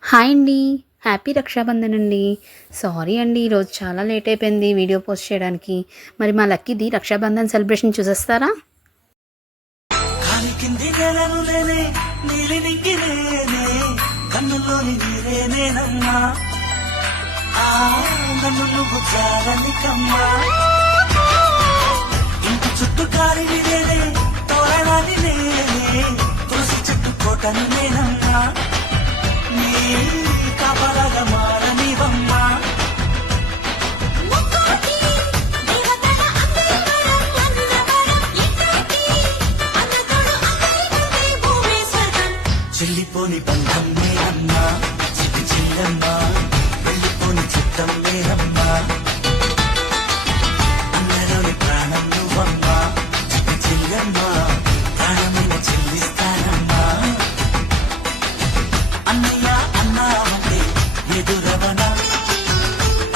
Hi అండి. Happy Rakshabandhan అండి. Sorry అండి, ఈరోజు చాలా లేట్ అయిపోయింది వీడియో పోస్ట్ చేయడానికి. మరి మా లక్కీది రక్షాబంధన్ సెలబ్రేషన్ చూసేస్తారా? చుట్టూ కాలిని నేనే, తోరణాన్ని నేనే, తులసి చెట్టు కోటని నేనమ్మా, నీ కాపలాగా మారనివమ్మా. చెల్లిపోని బంధం నేనమ్మా, చిట్టి చెల్లమ్మా, వెళ్ళిపోని చిత్తం నేనమ్మా, అన్నలోని ప్రాణం నువ్వమ్మా, చిట్టి చెల్లమ్మా, ప్రాణమైన చెల్లిస్తానమ్మా. అన్నయ్య అన్నావంటే ఎదురవన,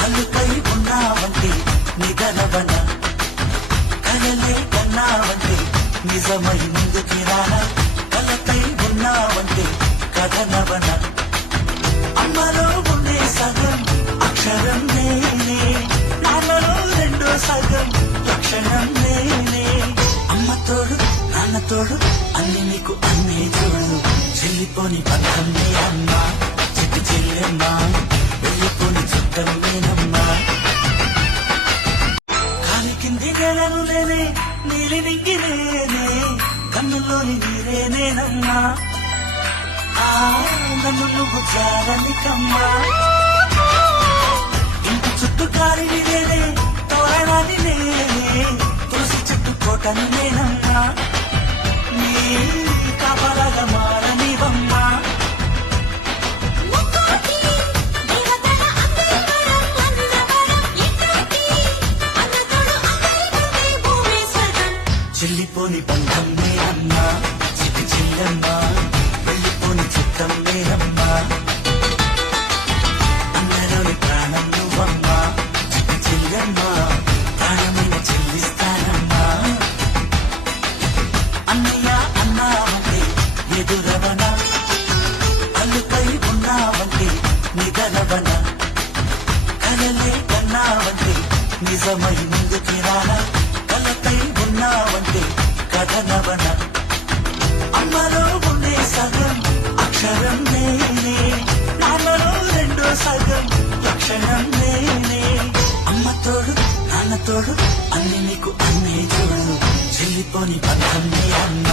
అల్లుకై ఉన్నావంటే నిదనవన, కలలే కన్నావంటే నిజమై ముందుకి రానా, కలకై ఉన్నావంటే కథనవన. అమ్మలో ఉండే సగం అక్షరం నేనే, నాన్నలో రెండో సగం లక్షణం నేనే. అమ్మ తోడు నాన్న తోడు అన్ని నీకు అన్నీ చూడు, చెల్లిపోని బంధం నే అమ్మా, చిట్టి చెల్లెమ్మా, వెళ్ళిపోని చుట్టం నేనమ్మా. కాలి కింది నేలను నేనే, నీలి నింగి నేనే, కన్నుల్లోని నీరే నేనమ్మా, నన్ను నువ్వు జారనికమ్మా. ఇంటి చుట్టూ కాలిని నేనే, తోరణాన్ని నేనే, తులసి చెట్టు కోటని నేనమ్మా, నీ కాపలాగా మారనివమ్మా. చెల్లిపోని బంధం నేనమ్మా, చిట్టి చెల్లమ్మా, వెళ్ళిపోని చిత్తం నేనమ్మా, అన్నలోని ప్రాణం నువ్వమ్మా, చిట్టి చెల్లమ్మా, ప్రాణమైన చెల్లిస్తానమ్మా. అన్నయ్య అన్నావంటే ఎదురవన, అల్లుకై ఉన్నావంటే నిదనవన, కలలే కన్నావంటే నిజమై ముందుకి రానా, కలకై ఉన్నావంటే కథనవన. అమ్మలో ఉండే సగం అక్షరం నేనే, నాన్నలో రెండో సగం లక్షణం నేనే. అమ్మ తోడు నాన్న తోడు అన్ని నీకు అన్నీ చూడు, చెల్లిపోని బంధం నే అమ్మ,